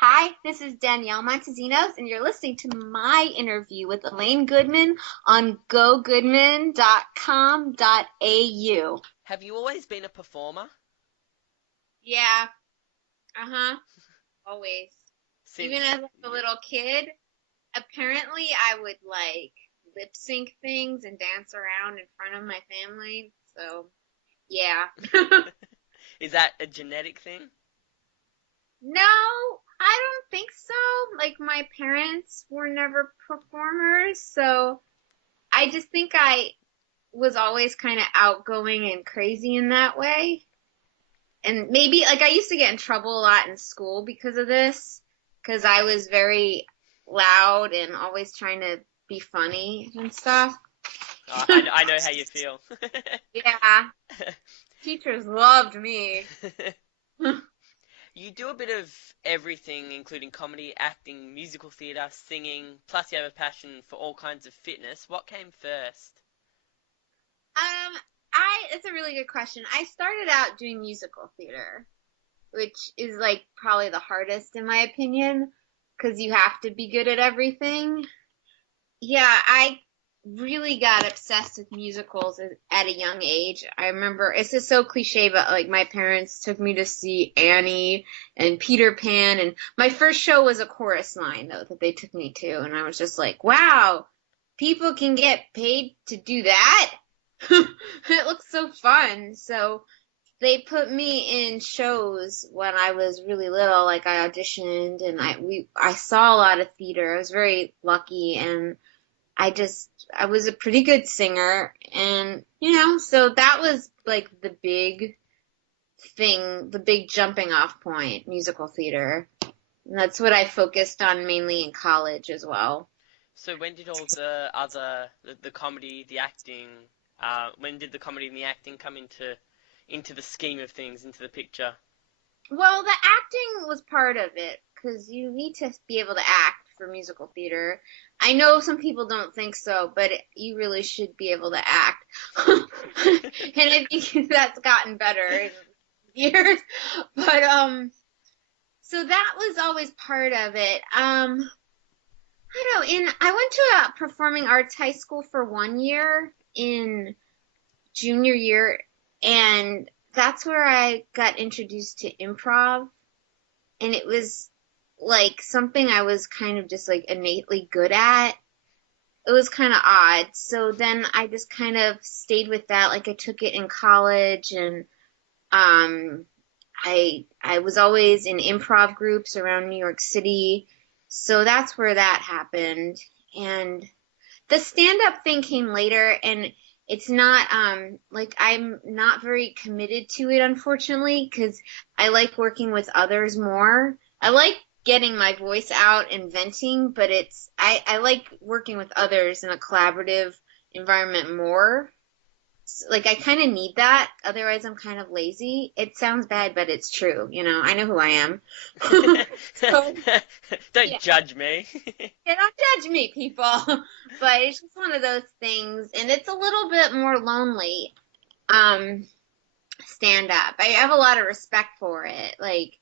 Hi, this is Danielle Montezinos, and you're listening to my interview with Elaine Goodman on gogoodman.com.au. Have you always been a performer? Yeah, uh-huh, always. Even Since, as like, a little kid, apparently I would like lip sync things and dance around in front of my family. So, yeah. is that a genetic thing? No, I don't think so. Like my parents were never performers, so I just think I was always kind of outgoing and crazy in that way. And maybe like I used to get in trouble a lot in school because of this, because I was very loud and always trying to be funny and stuff. Oh, I know how you feel. Yeah, teachers loved me. You do a bit of everything, including comedy, acting, musical theatre, singing, plus you have a passion for all kinds of fitness. What came first? It's a really good question. I started out doing musical theater, which is like probably the hardest in my opinion, because you have to be good at everything. Yeah, I really got obsessed with musicals at a young age. I remember it's just so cliche, but like my parents took me to see Annie and Peter Pan, and my first show was a chorus line though that they took me to, and I was just like, wow, people can get paid to do that. It looks so fun. So they put me in shows when I was really little. Like I auditioned, and I saw a lot of theater. I was very lucky, and I was a pretty good singer, and so that was like the big thing, the big jumping off point, musical theater. And that's what I focused on mainly in college as well. So when did all the other, the comedy, the acting, when did the comedy and the acting come into the scheme of things, into the picture? Well, the acting was part of it because you need to be able to act for musical theater. I know some people don't think so, but you really should be able to act. And I think that's gotten better in years. But so that was always part of it. I don't know, I went to a performing arts high school for 1 year in junior year, and that's where I got introduced to improv, and it was like something I was kind of just like innately good at. It was kind of odd. So then I just kind of stayed with that. Like I took it in college, and um I was always in improv groups around New York City. So that's where that happened. And the stand up thing came later, and it's not like I'm not very committed to it, unfortunately, because I like working with others more. I like getting my voice out and venting, but I like working with others in a collaborative environment more. Like I kind of need that, otherwise I'm kind of lazy. It sounds bad, but it's true. I know who I am. So Don't yeah. judge me. Yeah, don't judge me, people. But it's just one of those things, and it's a little bit more lonely. Stand up. I have a lot of respect for it. Like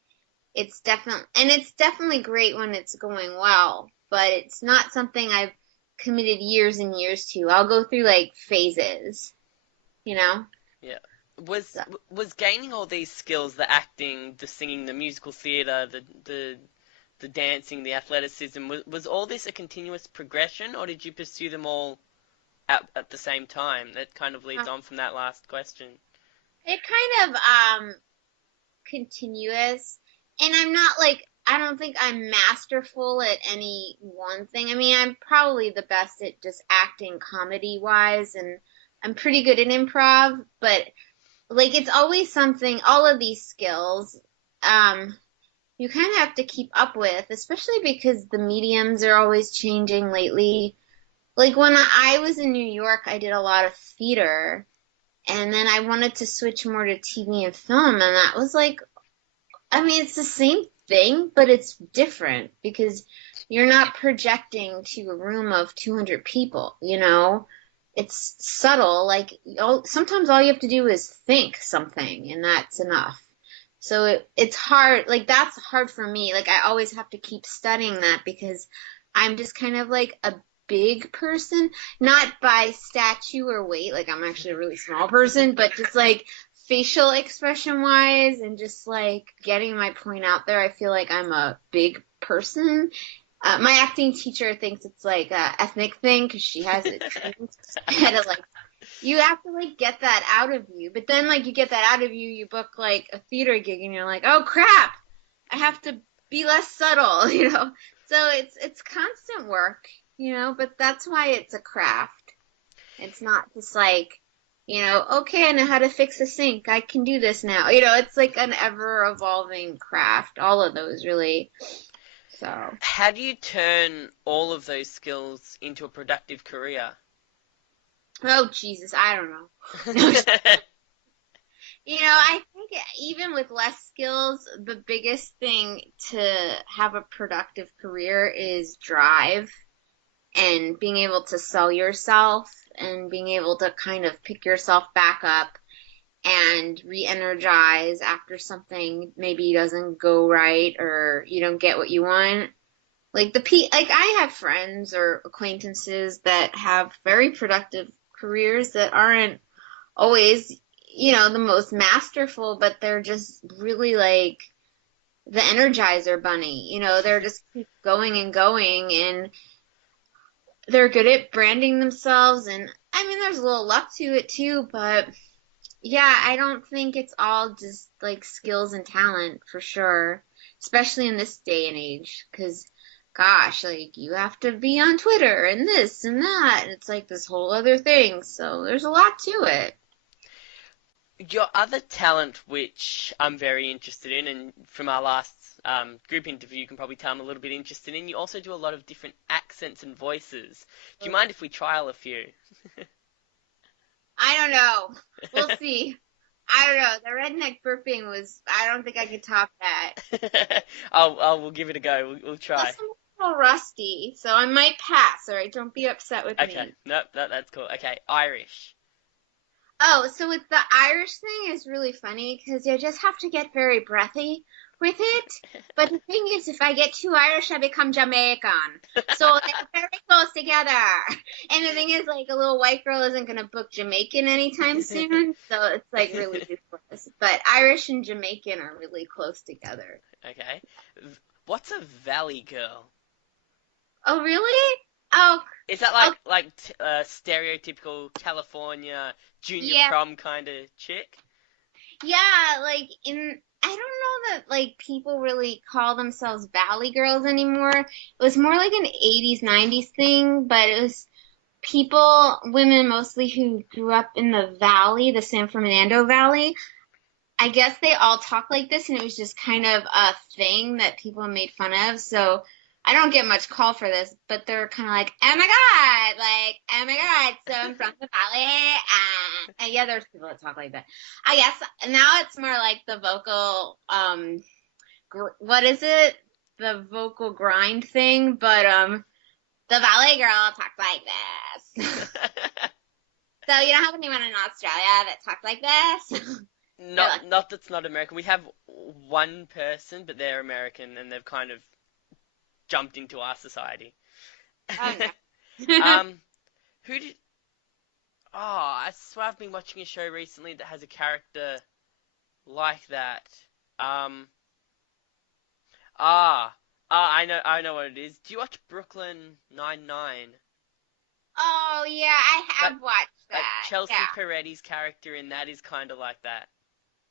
it's definitely great when it's going well, but it's not something I've committed years and years to. I'll go through like phases, you know? Yeah. Was So, was gaining all these skills, the acting, the singing, the musical theatre, the dancing, the athleticism, was all this a continuous progression, or did you pursue them all at the same time? That kind of leads uh, on from that last question. it kind of continuous, and I don't think I'm masterful at any one thing. I mean, I'm probably the best at just acting comedy wise, and I'm pretty good at improv, but like it's always something, all of these skills um you kind of have to keep up with, especially because the mediums are always changing lately. Like when I was in New York, I did a lot of theater, and then I wanted to switch more to TV and film, and that was like, I mean, it's the same thing, but it's different because you're not projecting to a room of 200 people, It's subtle. Like, sometimes all you have to do is think something, and that's enough. So it's hard, like that's hard for me. Like I always have to keep studying that because I'm just kind of like a big person, not by stature or weight, like I'm actually a really small person, but just like facial expression wise and just like getting my point out there. I feel like I'm a big person. My acting teacher thinks it's like a ethnic thing because she has it too. And like you have to like get that out of you. But then like you get that out of you, you book like a theater gig and you're like, "Oh crap. I have to be less subtle," you know. So it's constant work, you know, but that's why it's a craft. It's not just like, you know, okay, I know how to fix a sink. I can do this now. You know, it's like an ever evolving craft, all of those really. So, How do you turn all of those skills into a productive career? oh Jesus, I don't know. You know, I think even with less skills, the biggest thing to have a productive career is drive and being able to sell yourself and being able to kind of pick yourself back up and re-energize after something maybe doesn't go right or you don't get what you want. Like I have friends or acquaintances that have very productive careers that aren't always, you know, the most masterful, but they're just really like the Energizer Bunny. You know, they're just keep going and going, and they're good at branding themselves. And I mean, there's a little luck to it too, but yeah, I don't think it's all just like skills and talent for sure, especially in this day and age, because gosh, like you have to be on Twitter and this and that. And it's like this whole other thing. So there's a lot to it. Your other talent, which I'm very interested in, and from our last group interview, you can probably tell I'm a little bit interested in, you also do a lot of different accents and voices. Do you mind if we trial a few? I don't know. We'll see. I don't know. The redneck burping was, I don't think I could top that. We'll give it a go. We'll try. Plus, I'm a little rusty, so I might pass, alright? Don't be upset with Okay, me. nope, that's cool. Okay, Irish. Oh, so with the Irish thing is really funny because you just have to get very breathy with it. But the thing is, if I get too Irish, I become Jamaican. So they're very close together. And the thing is, like, a little white girl isn't going to book Jamaican anytime soon. So it's like really useless. But Irish and Jamaican are really close together. Okay. What's a valley girl? Oh, really? Oh, Is that oh, like stereotypical California junior yeah. prom kind of chick? Yeah, like I don't know that like people really call themselves Valley Girls anymore. It was more like an 80s, 90s thing, but it was people, women mostly who grew up in the valley, the San Fernando Valley. I guess they all talk like this, and it was just kind of a thing that people made fun of. So I don't get much call for this, but they're kind of like, oh my God, like, oh my God, so I'm from the valley. And yeah, there's people that talk like that. I guess now it's more like the vocal, what is it? The vocal grind thing, but the valley girl talks like this. So you don't have anyone in Australia that talks like this? Not that's not American. We have one person, but they're American, and they've kind of jumped into our society. Oh, no. um, who did? Oh, I swear I've been watching a show recently that has a character like that. Um, ah, I know what it is. Do you watch Brooklyn Nine-Nine? Oh yeah, I That have watched that that. Chelsea Yeah, Peretti's character in that is kind of like that.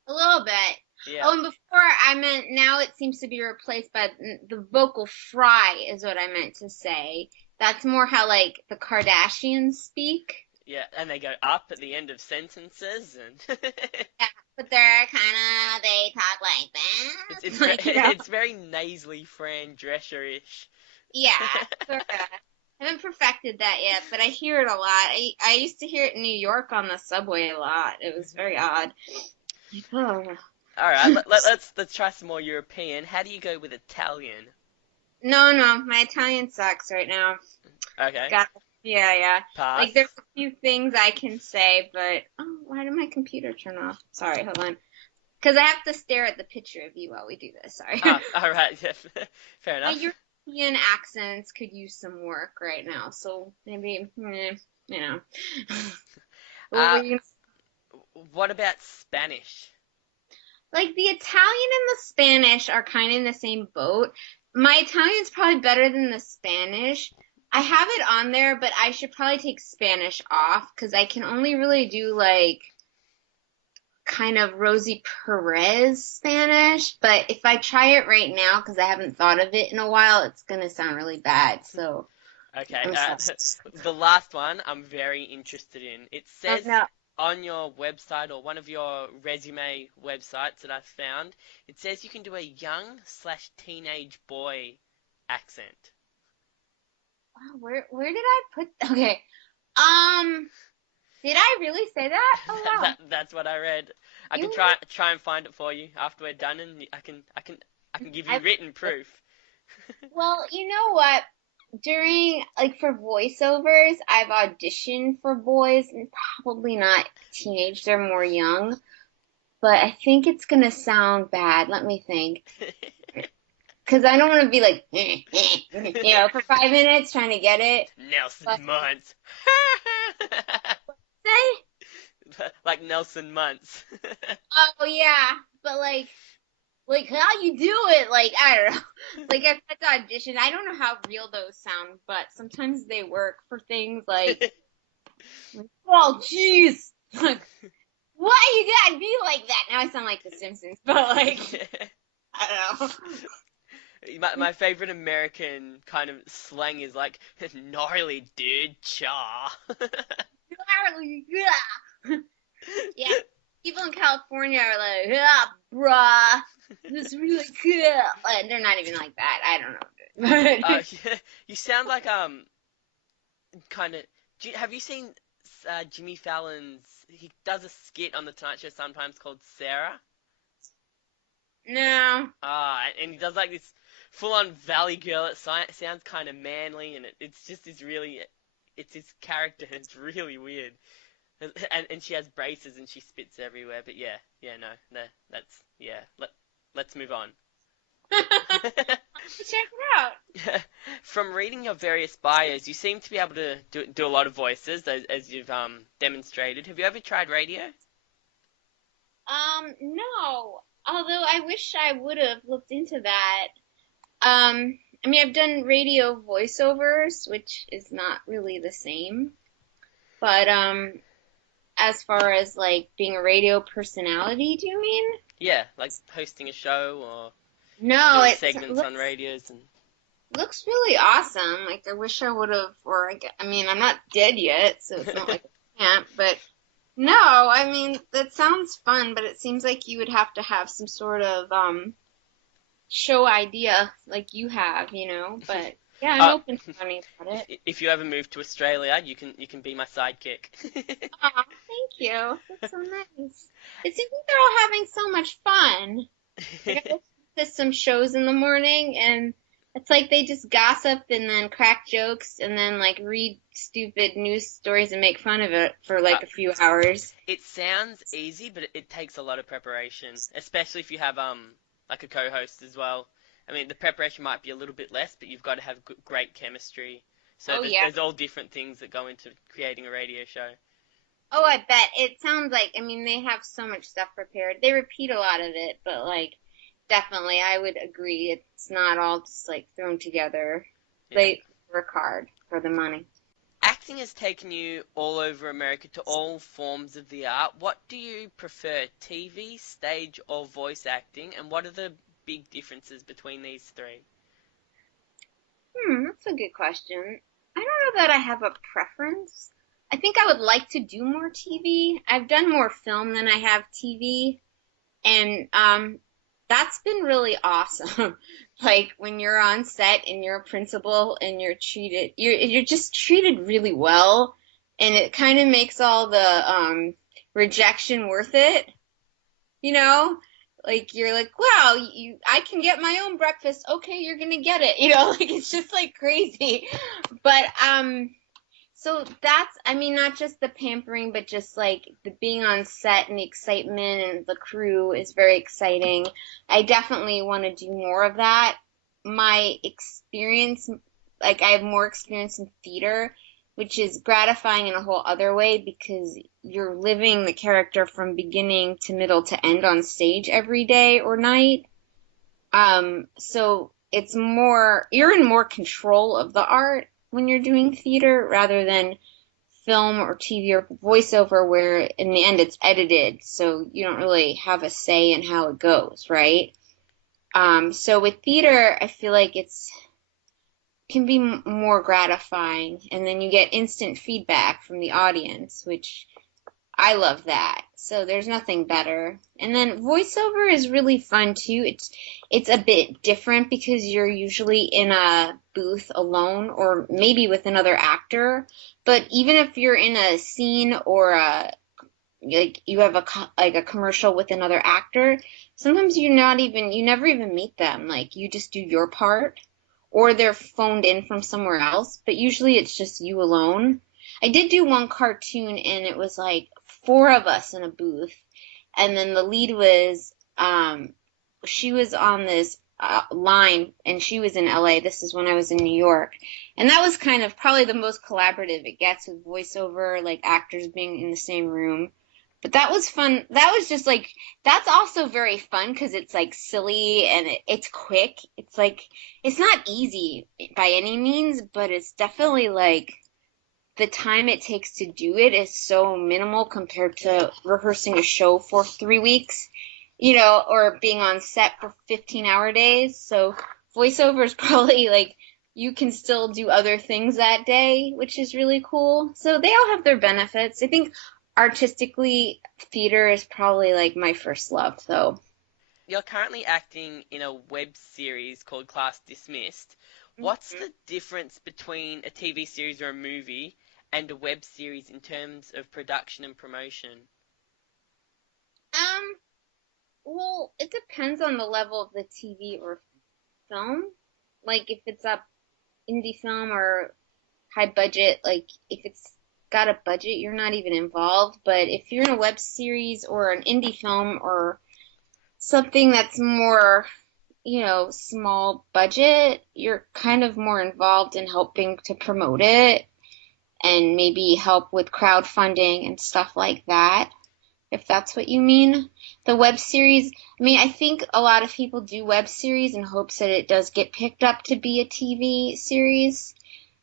a little bit. Yeah, Oh, and before I meant now it seems to be replaced by the vocal fry is what I meant to say. That's more how like the Kardashians speak. yeah, and they go up at the end of sentences, and Yeah, but they're they talk like it's that. Like, you know. it's very nasally Fran Drescher-ish. Yeah, sort of. I haven't perfected that yet, but I hear it a lot. I used to hear it in New York on the subway a lot. It was very odd. Like, oh. All right, let's try some more European. How do you go with Italian? No, no, my Italian sucks right now. Okay, Got yeah, yeah. pass. Like there's a few things I can say, but oh, why did my computer turn off? Sorry, hold on. Because I have to stare at the picture of you while we do this. Sorry. Ah, all right. Yeah. Fair My enough. European accents could use some work right now, so maybe, you know. What were Uh, you what about Spanish? like the Italian and the Spanish are kind of in the same boat. My Italian's probably better than the Spanish. I have it on there, but I should probably take Spanish off because I can only really do like kind of Rosie Perez Spanish. But if I try it right now, because I haven't thought of it in a while, it's gonna sound really bad. So Okay, I'm sorry. the last one I'm very interested in. It Oh says no. on your website or one of your resume websites that I've found, it says you can do a young/teenage boy accent. Wow, where did I put? Okay. Um. Did I really say that? Oh wow. That's what I read. I can You try and find it for you after we're done, and I can give you I written proof. well, you know what? During like for voiceovers, I've auditioned for boys and probably not teenage, they're more young, but I think it's gonna sound bad. Let me think. Because I don't want to be like, for 5 minutes trying to get it. But Nelson Muntz. say, Like Nelson Muntz. oh yeah, but like how you do it, like I don't know. Like I've had to audition. I don't know how real those sound, but sometimes they work for things like, oh jeez, like why you gotta be like that? Now I sound like The Simpsons, but like I don't know. My favorite American kind of slang is like gnarly dude cha. Yeah. Yeah. People in California are like, yeah, bruh, this is really cool. And they're not even like that. I don't know. Yeah, you sound like kind of. Have you seen Jimmy Fallon's? He does a skit on the Tonight Show sometimes called Sarah. No. And he does like this full-on Valley girl. It sounds kind of manly, and it's just this really, it's his character. And it's really weird. And she has braces and she spits everywhere. But no, that's yeah. Let's move on. Check it out. From reading your various bios, you seem to be able to do a lot of voices, as you've demonstrated. Have you ever tried radio? No. Although I wish I would have looked into that. I mean, I've done radio voiceovers, which is not really the same. But as far as like being a radio personality, do you mean? Yeah, like hosting a show or No, doing it segments on radios and. looks really awesome. Like I wish I would have, I mean, I'm not dead yet, so it's not like I can't. But no, I mean that sounds fun, but it seems like you would have to have some sort of show idea like you have, you know. But yeah, I'm open to learning about it. If you ever move to Australia, you can be my sidekick. Aw, thank you. That's so nice. It seems like they're all having so much fun. Like I listen to some shows in the morning and it's like they just gossip and then crack jokes and then like read stupid news stories and make fun of it for like a few hours. It sounds easy, but it takes a lot of preparation, especially if you have like a co-host as well. I mean, the preparation might be a little bit less, but you've got to have great chemistry. So Oh yeah. there's all different things that go into creating a radio show. Oh, I bet. It sounds like, I mean, they have so much stuff prepared. They repeat a lot of it, but like definitely I would agree. It's not all just like thrown together. Yeah. They work hard for the money. Acting has taken you all over America to all forms of the art. What do you prefer, TV, stage, or voice acting? And what are the big differences between these three? That's a good question. I don't know that I have a preference. I think I would like to do more TV. I've done more film than I have TV, and that's been really awesome. Like when you're on set and you're a principal and you're just treated really well, and it kind of makes all the rejection worth it. You know, like you're like, wow, I can get my own breakfast. Okay, you're gonna get it. You know, like it's just like crazy. But So that's, I mean, not just the pampering, but just like the being on set and the excitement and the crew is very exciting. I definitely want to do more of that. My experience, like I have more experience in theater, which is gratifying in a whole other way because you're living the character from beginning to middle to end on stage every day or night. So it's more, you're in more control of the art when you're doing theater rather than film or TV or voiceover where in the end it's edited, so you don't really have a say in how it goes, right? So with theater, I feel like it's can be more gratifying, and then you get instant feedback from the audience, which I love that. So there's nothing better. And then voiceover is really fun too. It's a bit different because you're usually in a booth alone or maybe with another actor. But even if you're in a scene or like you have like a commercial with another actor, sometimes you never even meet them. Like you just do your part or they're phoned in from somewhere else, but usually it's just you alone. I did do one cartoon and it was like four of us in a booth, and then the lead was she was on this line and she was in LA. This is when I was in New York. And that was kind of probably the most collaborative it gets with voiceover, like actors being in the same room. But that was fun. That was just like, that's also very fun because it's like silly and it's quick. It's like, it's not easy by any means, but it's definitely like the time it takes to do it is so minimal compared to rehearsing a show for 3 weeks, or being on set for 15-hour days. So voiceover is probably like you can still do other things that day, which is really cool. So they all have their benefits. I think artistically, theater is probably like my first love, though. You're currently acting in a web series called Class Dismissed. What's the difference between a TV series or a movie and a web series in terms of production and promotion? Um, well, it depends on the level of the TV or film. Like if it's a indie film or high budget, like if it's got a budget, you're not even involved. But if you're in a web series or an indie film or something that's more, small budget, you're kind of more involved in helping to promote it and maybe help with crowdfunding and stuff like that, if that's what you mean. The web series, I mean, I think a lot of people do web series in hopes that it does get picked up to be a TV series.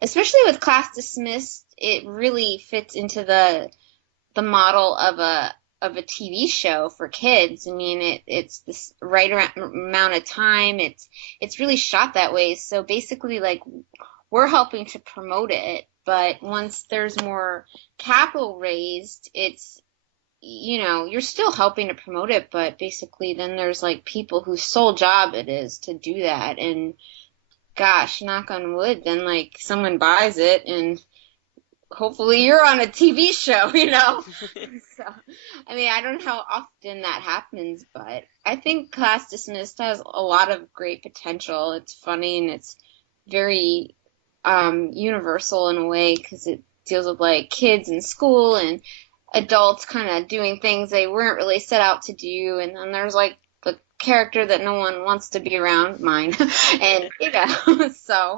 Especially with Class Dismissed, it really fits into the model of a TV show for kids. I mean, it's this right amount of time. It's really shot that way. So basically, like we're helping to promote it, but once there's more capital raised, it's you're still helping to promote it, but basically then there's like people whose sole job it is to do that. And gosh, knock on wood, then like someone buys it and hopefully you're on a TV show. So, I mean, I don't know how often that happens, but I think Class Dismissed has a lot of great potential. It's funny and it's very universal in a way because it deals with like kids in school and adults kind of doing things they weren't really set out to do. And then there's like the character that no one wants to be around, mine. And, so,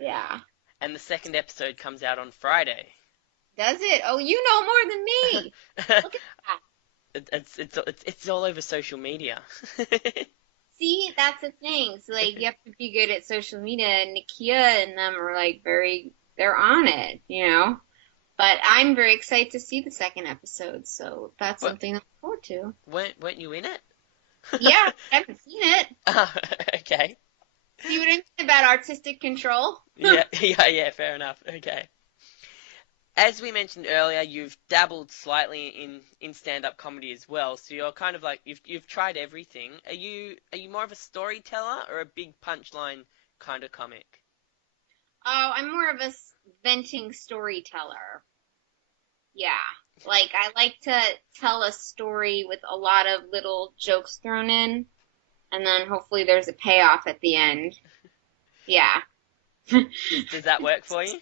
yeah. And the second episode comes out on Friday. Does it? Oh, you know more than me. Look at that. It's all over social media. See, that's the thing. So like you have to be good at social media, and Nakia and them are like they're on it. But I'm very excited to see the second episode, so that's What? something to look forward to. Weren't you in it? Yeah, I haven't seen it. Oh, okay. See what I mean about artistic control? Yeah, fair enough. Okay. As we mentioned earlier, you've dabbled slightly in stand-up comedy as well, so you're kind of like you've tried everything. Are you more of a storyteller or a big punchline kind of comic? Oh, I'm more of a venting storyteller. Yeah. Like I like to tell a story with a lot of little jokes thrown in, and then hopefully there's a payoff at the end. Yeah. Does that work for you?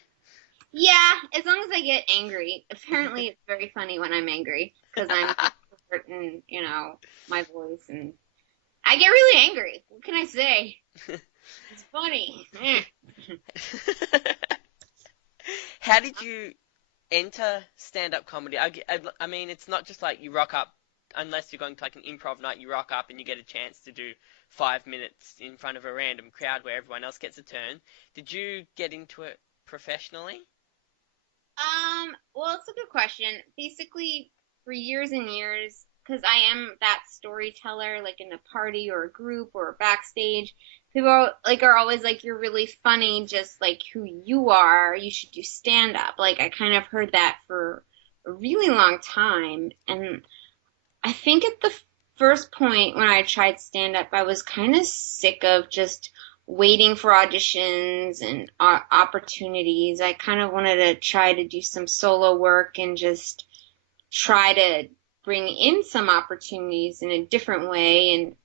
Yeah, as long as I get angry. Apparently, it's very funny when I'm angry because I'm and my voice, and I get really angry. What can I say? It's funny. How did you enter stand-up comedy? I mean, it's not just like you rock up, unless you're going to like an improv night, you rock up and you get a chance to do 5 minutes in front of a random crowd where everyone else gets a turn. Did you get into it professionally? Well, it's a good question. Basically, for years and years, because I am that storyteller, like in a party or a group or backstage, people are always like, "You're really funny, just like who you are. You should do stand up." Like I kind of heard that for a really long time, and I think at the first point when I tried stand up, I was kind of sick of just waiting for auditions and opportunities. I kind of wanted to try to do some solo work and just try to bring in some opportunities in a different way. And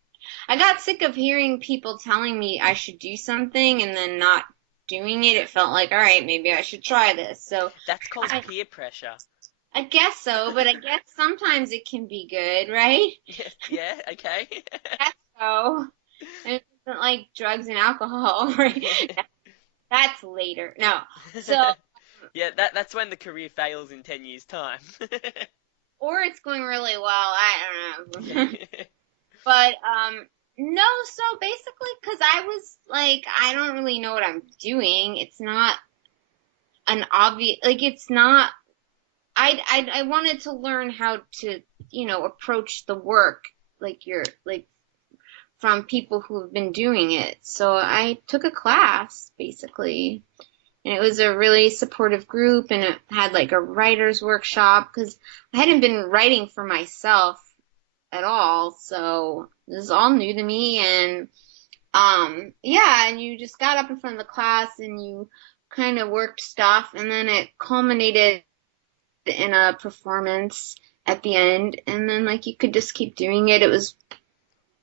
I got sick of hearing people telling me I should do something and then not doing it. It felt like, all right, maybe I should try this. So That's called I, peer pressure. I guess so, but I guess sometimes it can be good, right? Yeah, yeah, okay. Guess so. And it isn't like drugs and alcohol, right? That's later. No. So, Yeah, that's when the career fails in 10 years' time. or it's going really well. I don't know. But, no, so basically, because I was like, I don't really know what I'm doing. It's not an obvious, like, it's not, I wanted to learn how to, approach the work like from people who have been doing it. So I took a class, basically. And it was a really supportive group, and it had like a writer's workshop because I hadn't been writing for myself at all. So this is all new to me. And yeah, and you just got up in front of the class and you kind of worked stuff, and then it culminated in a performance at the end. And then like you could just keep doing it.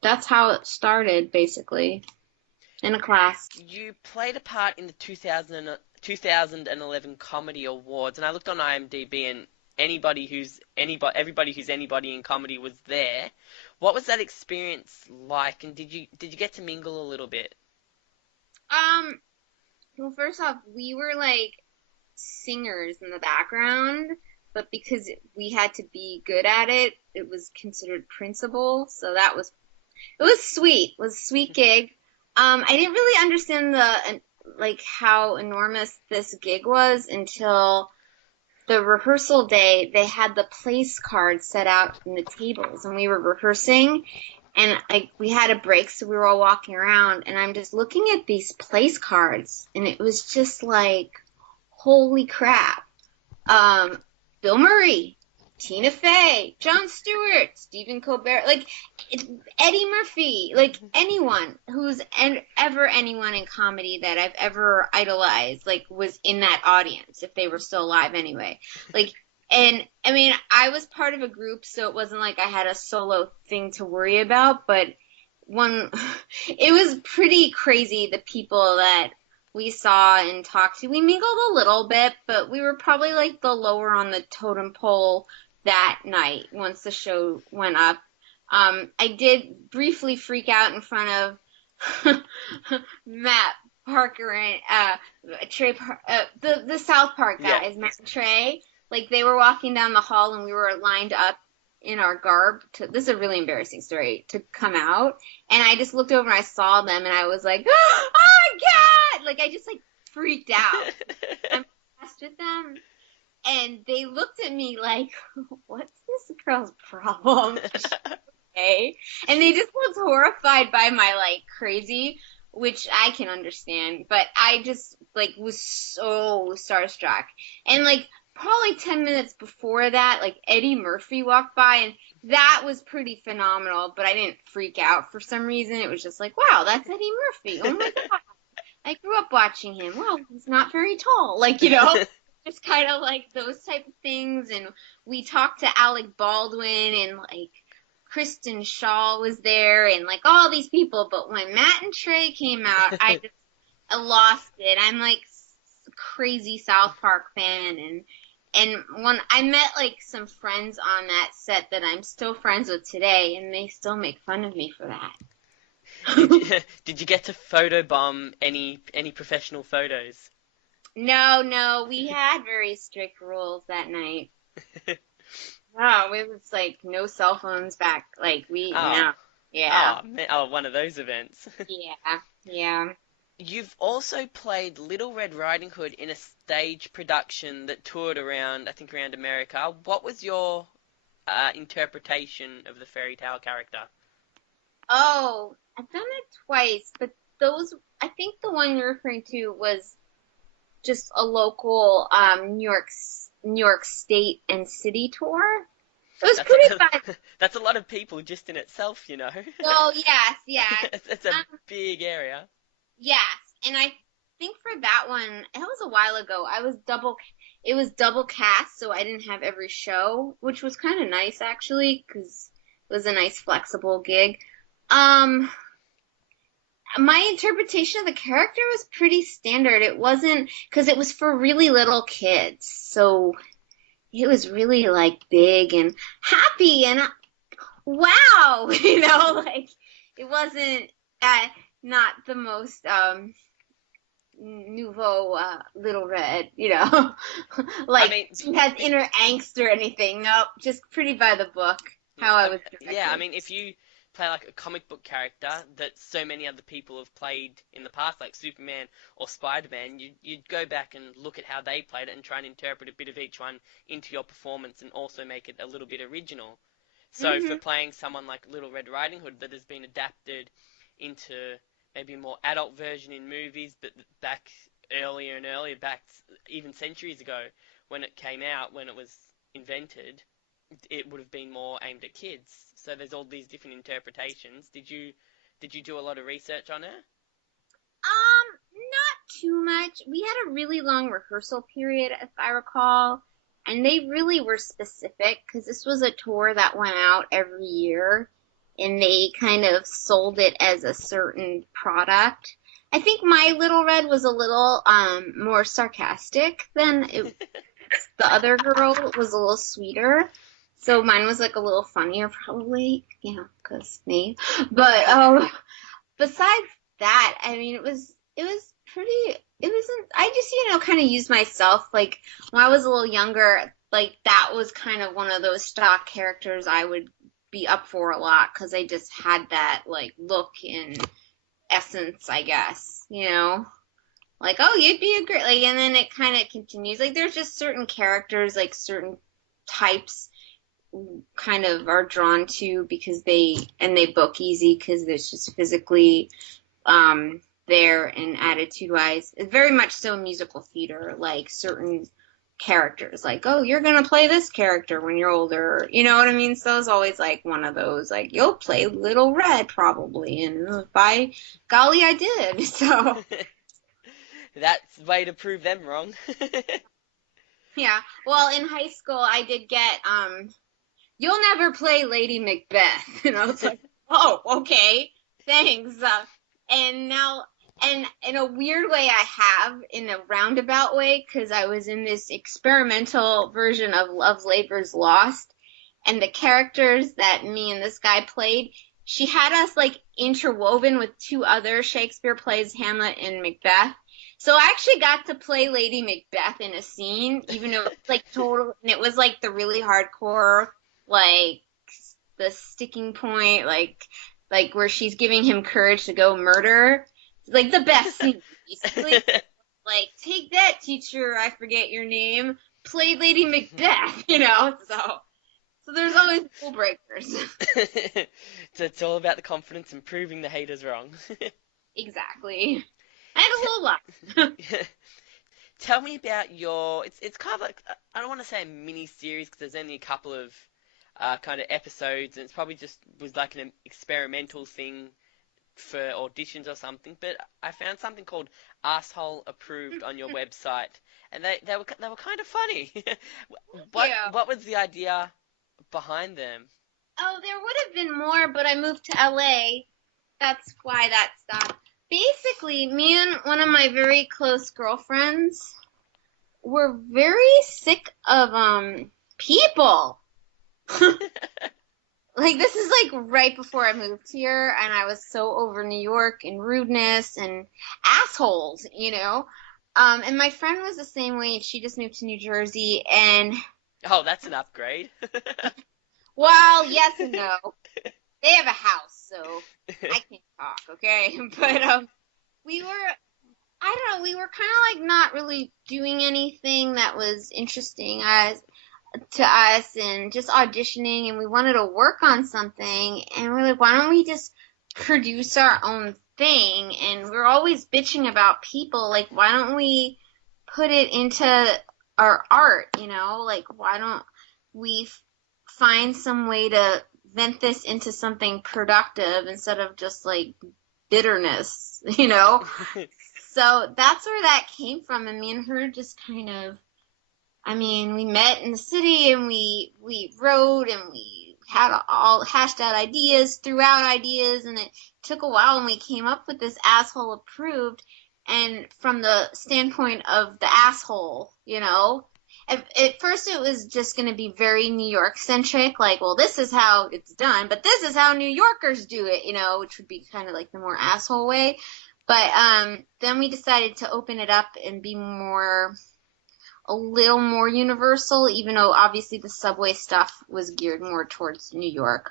That's how it started, basically, in a class. You played a part in the 2011 Comedy Awards, and I looked on IMDb, and everybody who's anybody in comedy was there. What was that experience like, and did you get to mingle a little bit? Um, well, first off, we were like singers in the background, but because we had to be good at it, it was considered principal. So it was sweet. It was a sweet gig. I didn't really understand like how enormous this gig was until the rehearsal day. They had the place cards set out in the tables, and we were rehearsing, and like we had a break, so we were all walking around, and I'm just looking at these place cards, and it was just like, holy crap. Um, Bill Murray, Tina Fey, Jon Stewart, Stephen Colbert, like Eddie Murphy, like anyone who's ever anyone in comedy that I've ever idolized, like was in that audience if they were still alive anyway. Like, and I mean, I was part of a group, so it wasn't like I had a solo thing to worry about, but one, it was pretty crazy the people that we saw and talked to. We mingled a little bit, but we were probably like the lower on the totem pole that night once the show went up. I did briefly freak out in front of Matt Parker and Trey, the South Park Yeah. guys, Matt and Trey. Like they were walking down the hall and we were lined up in our garb. This is a really embarrassing story to come out, and I just looked over and I saw them and I was like, oh my God! Like I just like freaked out. I'm obsessed with them. And they looked at me like, what's this girl's problem? Okay. And they just looked horrified by my like crazy, which I can understand, but I just like was so starstruck. And like probably 10 minutes before that, like Eddie Murphy walked by, and that was pretty phenomenal, but I didn't freak out for some reason. It was just like, wow, that's Eddie Murphy. Oh my God. I grew up watching him. Well, he's not very tall. Like, just kind of like those type of things. And we talked to Alec Baldwin, and like Kristen Shaw was there, and like all these people. But when Matt and Trey came out, I lost it. I'm like crazy South Park fan, and when I met like some friends on that set that I'm still friends with today, and they still make fun of me for that. Did you did you get to photobomb any professional photos? No, no, we had very strict rules that night. Oh, it was like no cell phones back. Like Oh, no. Yeah. oh, man, oh, one of those events. Yeah. Yeah. You've also played Little Red Riding Hood in a stage production that toured around, I think, around America. What was your interpretation of the fairy tale character? Oh, I've done it twice, but those, I think the one you're referring to was just a local New York State and city tour. It was That's pretty fun. that's a lot of people just in itself, you know. Oh, yes, yes. It's a big area. Yes, and I think for that one, it was a while ago. It was double cast, so I didn't have every show, which was kind of nice actually, because it was a nice flexible gig. Um, my interpretation of the character was pretty standard. It wasn't, because it was for really little kids, so it was really like big and happy and wow, like it wasn't not the most nouveau little red, I like mean, she has inner angst or anything. Nope, just pretty by the book how I was yeah, I directed. mean, if you play like a comic book character that so many other people have played in the past, like Superman or Spider-Man, you'd go back and look at how they played it and try and interpret a bit of each one into your performance and also make it a little bit original. So for Hmm. playing someone like Little Red Riding Hood that has been adapted into maybe a more adult version in movies, but back earlier and earlier, back even centuries ago when it came out, when it was invented, it would have been more aimed at kids. So there's all these different interpretations. Did you do a lot of research on it? Not too much. We had a really long rehearsal period, if I recall, and they really were specific because this was a tour that went out every year, and they kind of sold it as a certain product. I think My Little Red was a little more sarcastic than the other girl was a little sweeter. So mine was like a little funnier, probably, because me. But besides that, I mean, it was pretty. It wasn't. I just kind of used myself. Like when I was a little younger, like that was kind of one of those stock characters I would be up for a lot because I just had that like look and essence, I guess. Like, oh, you'd be a great like, and then it kind of continues. Like there's just certain characters, like certain types kind of are drawn to because they book easy because it's just physically there and attitude wise. It's very much so musical theater, like certain characters, like, oh, you're gonna play this character when you're older. You know what I mean? So it's always like one of those, like, you'll play Little Red probably, and by golly, I did. So That's way to prove them wrong. yeah. Well, in high school, I did get you'll never play Lady Macbeth. And I was like, oh, okay, thanks. And now, and in a weird way, I have, in a roundabout way, because I was in this experimental version of Love Labor's Lost, and the characters that me and this guy played, she had us like interwoven with two other Shakespeare plays, Hamlet and Macbeth. So I actually got to play Lady Macbeth in a scene, even though it was like total, and it was like the really hardcore, like the sticking point, like where she's giving him courage to go murder. Like the best scene, basically. Like, take that, teacher, I forget your name. Play Lady Macbeth, So there's always rule breakers. So it's all about the confidence and proving the haters wrong. Exactly. I had a little luck. Tell me about your. It's kind of like, I don't want to say a mini series because there's only a couple of kind of episodes, and it's probably just was like an experimental thing for auditions or something. But I found something called Asshole Approved on your website, and they were kind of funny. What Yeah. what was the idea behind them? Oh, there would have been more, but I moved to LA. That's why that stopped. Basically, me and one of my very close girlfriends, were very sick of people. Like this is like right before I moved here, and I was so over New York and rudeness and assholes, you know. And my friend was the same way, and she just moved to New Jersey, and Oh, that's an upgrade. well, yes and no. They have a house, so I can't talk, okay? But we were, I don't know, we were kind of like not really doing anything that was interesting as to us, and just auditioning, and we wanted to work on something, and we're like, why don't we just produce our own thing? And we're always bitching about people, like why don't we put it into our art, you know? Like why don't we find some way to vent this into something productive instead of just like bitterness, you know? So that's where that came from, and me and her just kind of, I mean, we met in the city, and we wrote, and we had all hashed out ideas, threw out ideas, and it took a while, and we came up with this asshole approved, and from the standpoint of the asshole, you know. At first it was just going to be very New York centric, like, well, this is how it's done, but this is how New Yorkers do it, you know, which would be kind of like the more asshole way. But then we decided to open it up and be a little more universal, even though obviously the subway stuff was geared more towards New York.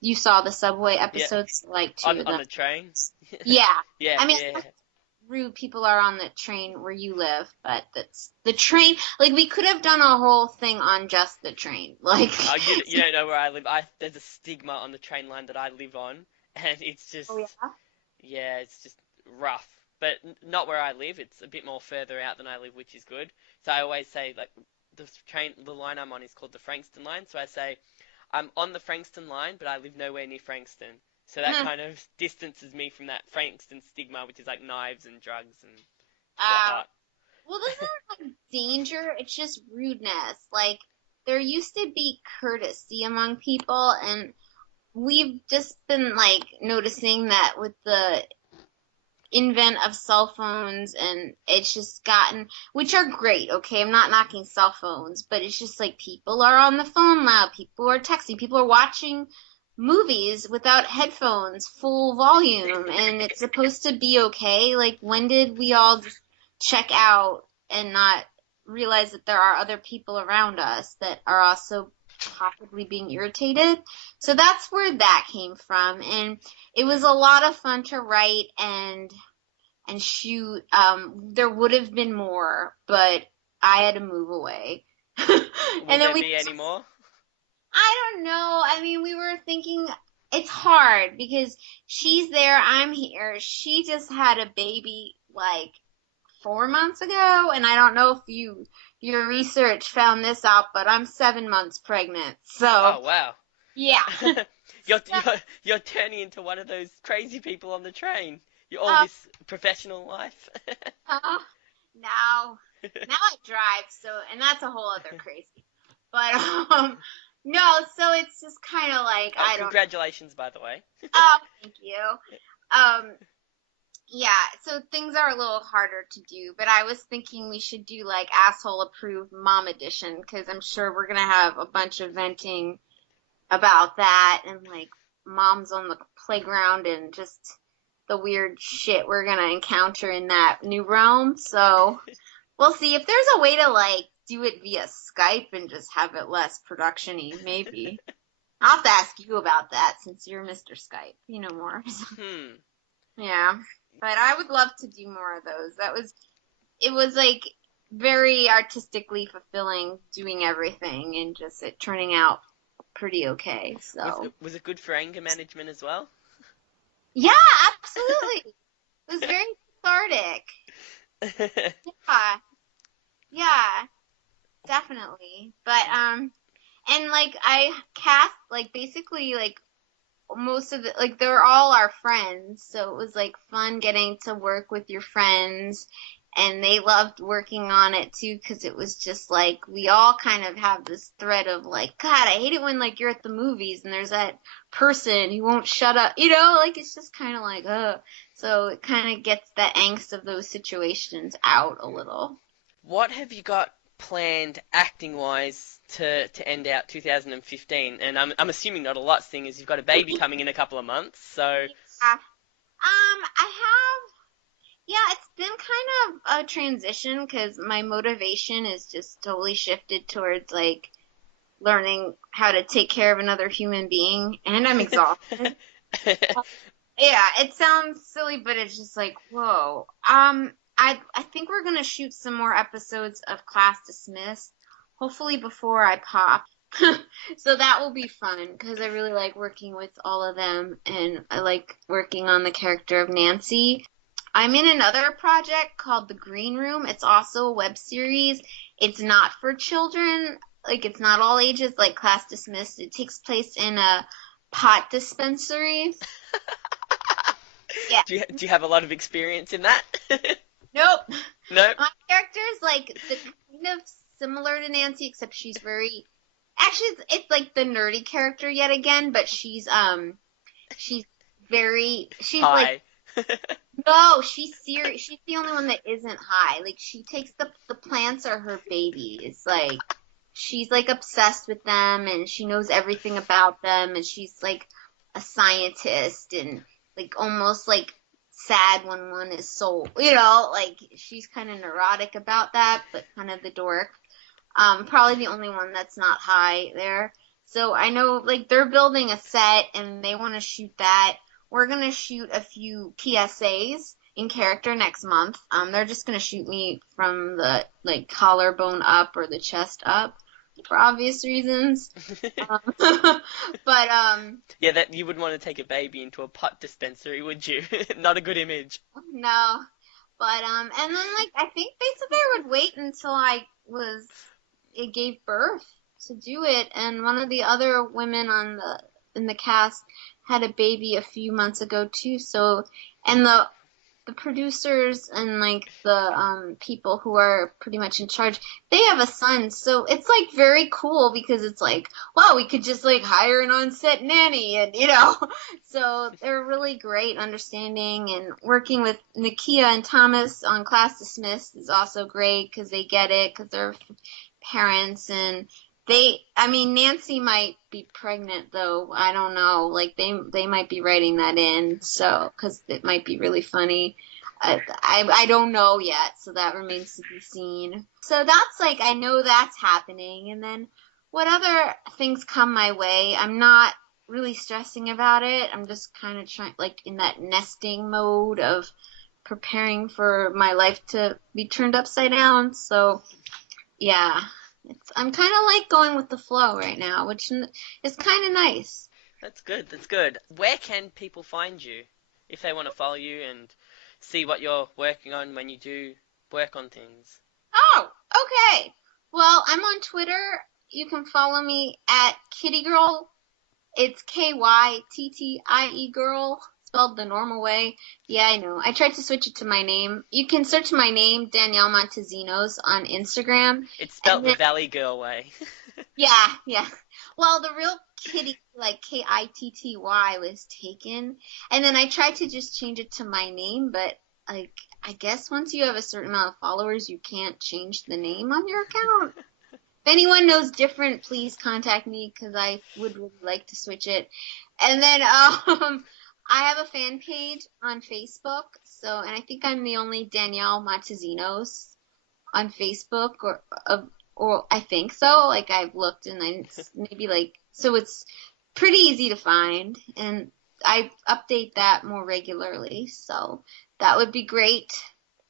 You saw the subway Yeah, episodes, like two of on them. the train. Yeah. Yeah, I mean, yeah. rude people are on the train where you live, but that's the train. Like we could have done a whole thing on just the train. Like, Oh, you don't know where I live. There's a stigma on the train line that I live on, and it's just oh yeah. yeah, it's just rough. But not where I live. It's a bit more further out than I live, which is good. So I always say like the line I'm on is called the Frankston line. So I say I'm on the Frankston line, but I live nowhere near Frankston. So that kind of distances me from that Frankston stigma, which is like knives and drugs and Uh, whatnot. well, this isn't like danger. It's just rudeness. Like there used to be courtesy among people, and we've just been like noticing that with the invent of cell phones, and it's just gotten, which are great, okay, I'm not knocking cell phones, but it's just like people are on the phone loud, people are texting, people are watching movies without headphones full volume, and it's supposed to be okay. Like when did we all just check out and not realize that there are other people around us that are also possibly being irritated? So that's where that came from, and it was a lot of fun to write and shoot. There would have been more, but I had to move away. Will And then there we, be any more? I don't know. I mean, we were thinking it's hard because she's there, I'm here. She just had a baby like 4 months ago, and I don't know if your research found this out, but I'm 7 months pregnant. So Oh wow. yeah. you're, So, you're you're turning into one of those crazy people on the train. You're all uh, this professional life. uh, now I drive, so, and that's a whole other crazy. But no, so it's just kind of like Oh, I don't. congratulations, by the way. Oh, thank you. Um, yeah, so things are a little harder to do, but I was thinking we should do like asshole approved mom edition, because I'm sure we're gonna have a bunch of venting about that, and like moms on the playground, and just the weird shit we're gonna encounter in that new realm. So we'll see if there's a way to like do it via Skype and just have it less production-y, maybe. I'll have to ask you about that since you're Mr. Skype. You know more. Hmm. Yeah. But I would love to do more of those. It was like very artistically fulfilling doing everything, and just it turning out pretty okay. So, Was it good for anger management as well? yeah, absolutely. It was very cathartic. Yeah. Yeah, definitely. But and like I cast like basically like most of the, like they're all our friends, so it was like fun getting to work with your friends, and they loved working on it too, because it was just like we all kind of have this thread of like, God, I hate it when like you're at the movies and there's that person who won't shut up, you know, like it's just kind of like, so it kind of gets the angst of those situations out a little. What have you got planned acting wise to end out 2015? And I'm assuming not a lot, seeing as you've got a baby coming in a couple of months. So Yeah. I have, yeah, it's been kind of a transition because my motivation is just totally shifted towards like learning how to take care of another human being, and I'm exhausted. Yeah, it sounds silly, but it's just like, whoa. I think we're gonna shoot some more episodes of Class Dismissed, hopefully before I pop. So that will be fun because I really like working with all of them, and I like working on the character of Nancy. I'm in another project called The Green Room. It's also a web series. It's not for children, like it's not all ages, like Class Dismissed. It takes place in a pot dispensary. Yeah. do you have a lot of experience in that? Nope. No. My character's like the kind of similar to Nancy, except she's very actually it's like the nerdy character yet again, but she's very she's like Hi. no, she's serious. She's the only one that isn't high. Like she takes the plants are her babies. Like she's like obsessed with them and she knows everything about them and she's like a scientist and like almost like sad when one is sold. Like she's kind of neurotic about that, but kind of the dork. Probably the only one that's not high there. So I know like they're building a set and they want to shoot that. We're gonna shoot a few PSAs in character next month. They're just gonna shoot me from the like collarbone up or the chest up for obvious reasons. Um, but Yeah, that you wouldn't want to take a baby into a pot dispensary, would you? Not a good image. no. But and then like I think they said they would wait until it gave birth to do it, and one of the other women in the cast had a baby a few months ago too. So, and the producers and like the people who are pretty much in charge, they have a son. So it's like very cool because it's like, wow, we could just like hire an on-set nanny and So they're really great understanding and working with Nakia and Thomas on Class Dismissed is also great because they get it because they're parents and I mean Nancy might be pregnant though. I don't know. Like they might be writing that in so cuz it might be really funny. I don't know yet, so that remains to be seen. So that's like I know that's happening and then what other things come my way? I'm not really stressing about it. I'm just kind of trying like in that nesting mode of preparing for my life to be turned upside down. So yeah, I'm kind of like going with the flow right now, which is kind of nice. That's good. That's good. Where can people find you if they want to follow you and see what you're working on when you do work on things? Oh, okay. Well, I'm on Twitter. You can follow me at Kitty Girl. It's Kyttie girl, spelled the normal way. Yeah, I know. I tried to switch it to my name. You can search my name, Danielle Montezinos, on Instagram. It's spelt And the then, Valley Girl way. yeah, yeah. Well, the real Kitty, like Kitty, was taken. And then I tried to just change it to my name, but like, I guess once you have a certain amount of followers, you can't change the name on your account. If anyone knows different, please contact me because I would really like to switch it. And then I have a fan page on Facebook. So, and I think I'm the only Danielle Montezinos on Facebook, or I think so. Like I've looked and it's maybe like so it's pretty easy to find, and I update that more regularly. So that would be great.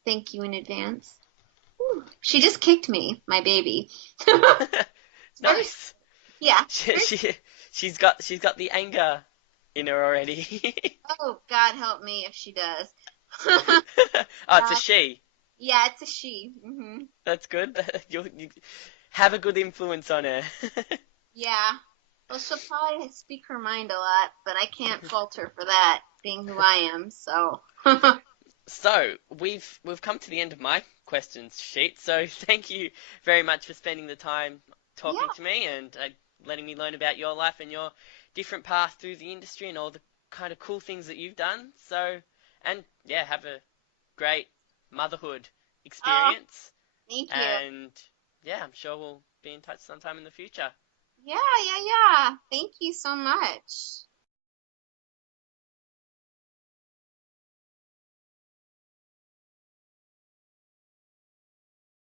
Thank you in advance. She just kicked me, my baby. Nice. Yeah. She's got the anger in her already. Oh, God help me if she does. Oh, it's a she. Yeah, it's a she. That's good. You have a good influence on her. Yeah. Well, she'll probably speak her mind a lot, but I can't fault her for that, being who I am. So. So we've come to the end of my questions sheet. So thank you very much for spending the time talking Yeah. to me and letting me learn about your life and your different path through the industry and all the kind of cool things that you've done. So and yeah, have a great motherhood Oh, experience. Thank you. And yeah, I'm sure we'll be in touch sometime in the future. Yeah, yeah, yeah. Thank you so much.